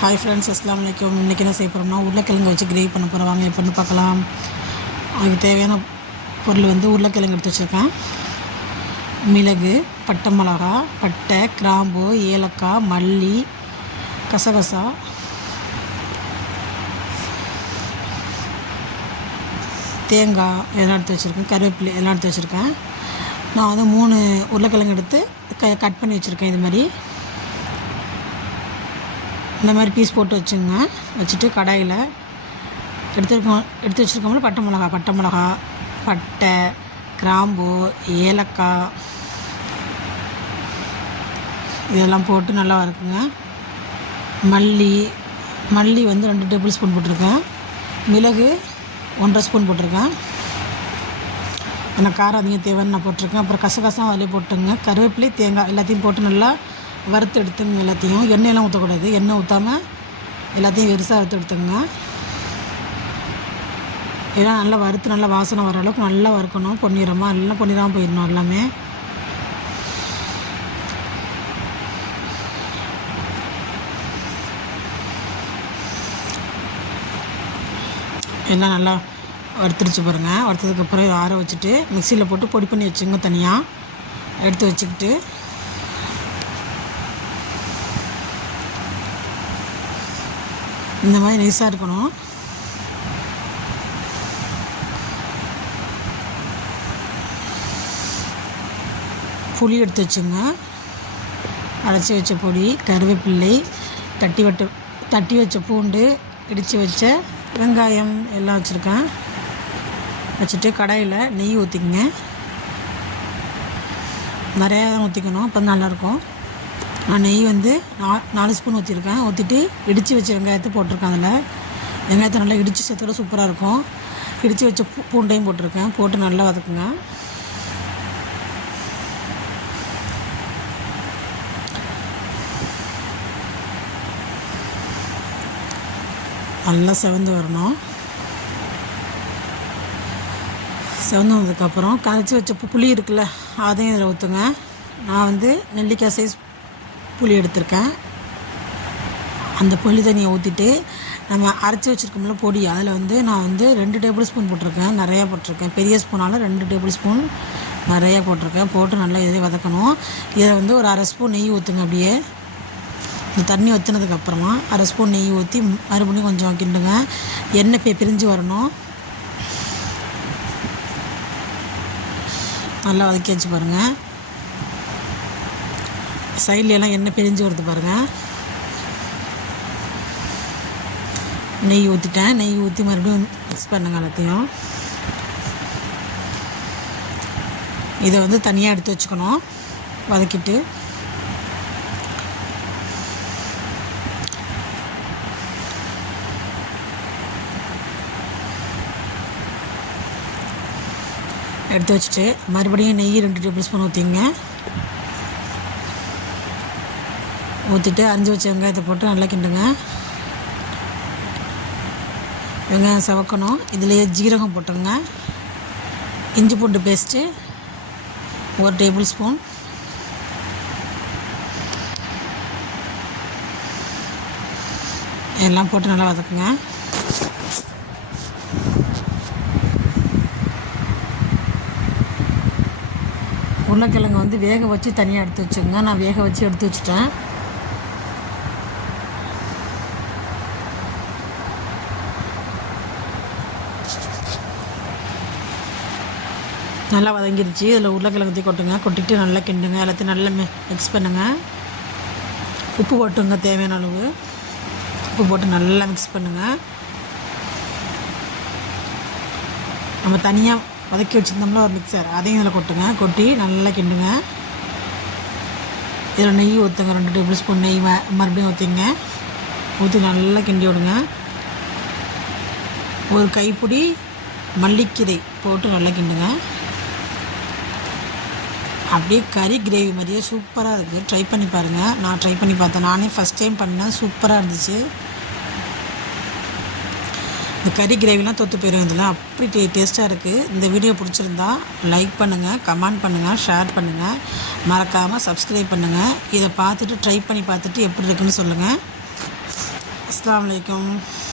Hi friends, அஸ்ஸலாமு அலைக்கும். இன்றைக்கி என்ன செய்ய போகிறோம்னா உருளைக்கிழங்கு வச்சு கிரேவி பண்ண போகிறோம். வாங்க எப்படின்னு பார்க்கலாம். அதுக்கு தேவையான பொருள் வந்து உருளைக்கிழங்கு எடுத்து வச்சுருக்கேன், மிளகு, பட்டை மிளகா, பட்டை, கிராம்பு, ஏலக்காய், மல்லி, கசகசா, தேங்காய் எல்லாம் எடுத்து வச்சுருக்கேன், கருவேப்பிலை எல்லாம் எடுத்து வச்சுருக்கேன். நான் வந்து 3 உருளைக்கிழங்கு எடுத்து கட் பண்ணி வச்சுருக்கேன். இது மாதிரி இந்த மாதிரி பீஸ் போட்டு வச்சுங்க. வச்சுட்டு கடாயில் எடுத்து வச்சுருக்கோம்ல பட்டை மிளகா, பட்டை, கிராம்பு, ஏலக்காய் இதெல்லாம் போட்டு நல்லா வறுக்குங்க. மல்லி வந்து 2 டேபிள் ஸ்பூன் போட்டிருக்கேன். மிளகு 1.5 ஸ்பூன் போட்டிருக்கேன். எனக்கு காரம் அதிகம் தேவைன்னு நான் போட்டிருக்கேன். அப்புறம் கசகசம் அதிலே போட்டுங்க. கருவேப்பிலை, தேங்காய் எல்லாத்தையும் போட்டு நல்லா வறுத்து எடுத்துங்க. எல்லாத்தையும் எண்ணெயெல்லாம் ஊற்றக்கூடாது. எண்ணெய் ஊற்றாமல் எல்லாத்தையும் வெறுசாக வறுத்து எடுத்துங்க. இதெல்லாம் நல்லா வறுத்து நல்லா வாசனை வர அளவுக்கு நல்லா வறுக்கணும். பொன்னிறமாக எல்லாம் பொன்னிறமாக போயிடணும். எல்லாமே எல்லாம் நல்லா வறுத்துருச்சு பாருங்கள். வறுத்ததுக்கப்புறம் ஆற வச்சுட்டு மிக்சியில் போட்டு பொடி பண்ணி வச்சுங்க. தனியாக எடுத்து வச்சுக்கிட்டு இந்த மாதிரி நைஸாக இருக்கணும். புளி எடுத்து வச்சுங்க, அரைச்சி வச்ச பொடி, கருவேப்பிள்ளை, தட்டி வச்ச பூண்டு, இடித்து வச்ச வெங்காயம் எல்லாம் வச்சுருக்கேன். வச்சுட்டு கடாயில் நெய் ஊற்றிக்கங்க. நிறையா தான் ஊற்றிக்கணும், அப்போ நல்லாயிருக்கும். நான் நெய் வந்து 4 ஸ்பூன் ஊற்றிருக்கேன். ஊற்றிட்டு இடித்து வச்ச வெங்காயத்தை போட்டிருக்கேன். அதில் வெங்காயத்தை நல்லா இடித்து சேர்த்தோட சூப்பராக இருக்கும். இடித்து வச்ச பூண்டையும் போட்டிருக்கேன். போட்டு நல்லா வதக்குங்க. நல்லா செவந்து வரணும். செவந்து வந்ததுக்கப்புறம் கரைச்சி வச்ச புளி இருக்குல்ல, அதையும் இதில் ஊற்றுங்க. நான் வந்து நெல்லிக்காய் சைஸ் புளி எடுத்திருக்கேன். அந்த புளி தண்ணியை ஊற்றிட்டு நம்ம அரைச்சி வச்சுருக்கோம்ல பொடி, அதில் வந்து நான் வந்து 2 டேபிள் ஸ்பூன் போட்டிருக்கேன். நிறையா போட்டிருக்கேன். பெரிய ஸ்பூனால் 2 டேபிள் ஸ்பூன் நிறையா போட்டிருக்கேன். போட்டு நல்லா இதை வதக்கணும். இதை வந்து ஒரு 1/2 ஸ்பூன் நெய் ஊற்றுங்க. அப்படியே இந்த தண்ணி ஊற்றினதுக்கப்புறமா 1/2 ஸ்பூன் நெய் ஊற்றி மறுபடியும் கொஞ்சம் கிண்டுங்க. எண்ணெய் பிரிஞ்சு வரணும். நல்லா வதக்கி வச்சு பாருங்கள். சைட்லெலாம் எண்ணெய் பிரிஞ்சு வருது பாருங்கள். நெய் ஊற்றிட்டேன். நெய் ஊற்றி மறுபடியும் மிக்ஸ் பண்ணுங்க எல்லாத்தையும். இதை வந்து தனியாக எடுத்து வச்சுக்கணும். வதக்கிட்டு எடுத்து வச்சுட்டு மறுபடியும் நெய் 2 டேபிள் ஸ்பூன் ஊற்றிங்க. ஊற்றிட்டு அரிஞ்சு வச்ச வெங்காயத்தை போட்டு நல்லா கிண்டுங்க. வெங்காயம் சவக்கணும். இதுலேயே ஜீரகம் போட்டுங்க. இஞ்சி பூண்டு பேஸ்ட்டு 1 டேபிள் ஸ்பூன், எல்லாம் போட்டு நல்லா வதக்குங்க. உருளைக்கிழங்கு வந்து வேக வச்சு தனியாக எடுத்து வச்சுக்கோங்க. நான் வேக வச்சு எடுத்து வச்சுட்டேன். நல்லா வதங்கிருச்சு. இதில் உருளைக்கிழங்கு கொட்டுங்க. கொட்டிட்டு நல்லா கிண்டுங்க. எல்லாத்தையும் நல்லா மிக்ஸ் பண்ணுங்கள். உப்பு போட்டுங்க, தேவையான அளவு உப்பு போட்டு நல்லா மிக்ஸ் பண்ணுங்கள். நம்ம தனியாக வதக்கி வச்சுருந்தோம்னா ஒரு மிக்சர், அதையும் இதில் கொட்டுங்க. கொட்டி நல்லா கிண்டுங்க. இதில் நெய் ஊற்றுங்க. 2 டேபிள் ஸ்பூன் நெய் மறுபடியும் ஊற்றிங்க. ஊற்றி நல்லா கிண்டி விடுங்க. ஒரு கைப்பிடி மல்லிக்கீரை போட்டு நல்லா கிண்டுங்க. அப்படியே கறி கிரேவி மாதிரியே சூப்பராக இருக்குது. ட்ரை பண்ணி பாருங்கள். நான் ட்ரை பண்ணி பார்த்தேன். நானே ஃபஸ்ட் டைம் பண்ணேன். சூப்பராக இருந்துச்சு. இந்த கறி கிரேவிலாம் தொத்து போயிடும். இதெல்லாம் அப்படி டேஸ்ட்டாக இருக்குது. இந்த வீடியோ பிடிச்சிருந்தா லைக் பண்ணுங்கள், கமெண்ட் பண்ணுங்கள், ஷேர் பண்ணுங்கள், மறக்காமல் சப்ஸ்கிரைப் பண்ணுங்கள். இதை பார்த்துட்டு ட்ரை பண்ணி பார்த்துட்டு எப்படி இருக்குன்னு சொல்லுங்கள். அஸ்ஸலாமு அலைக்கும்.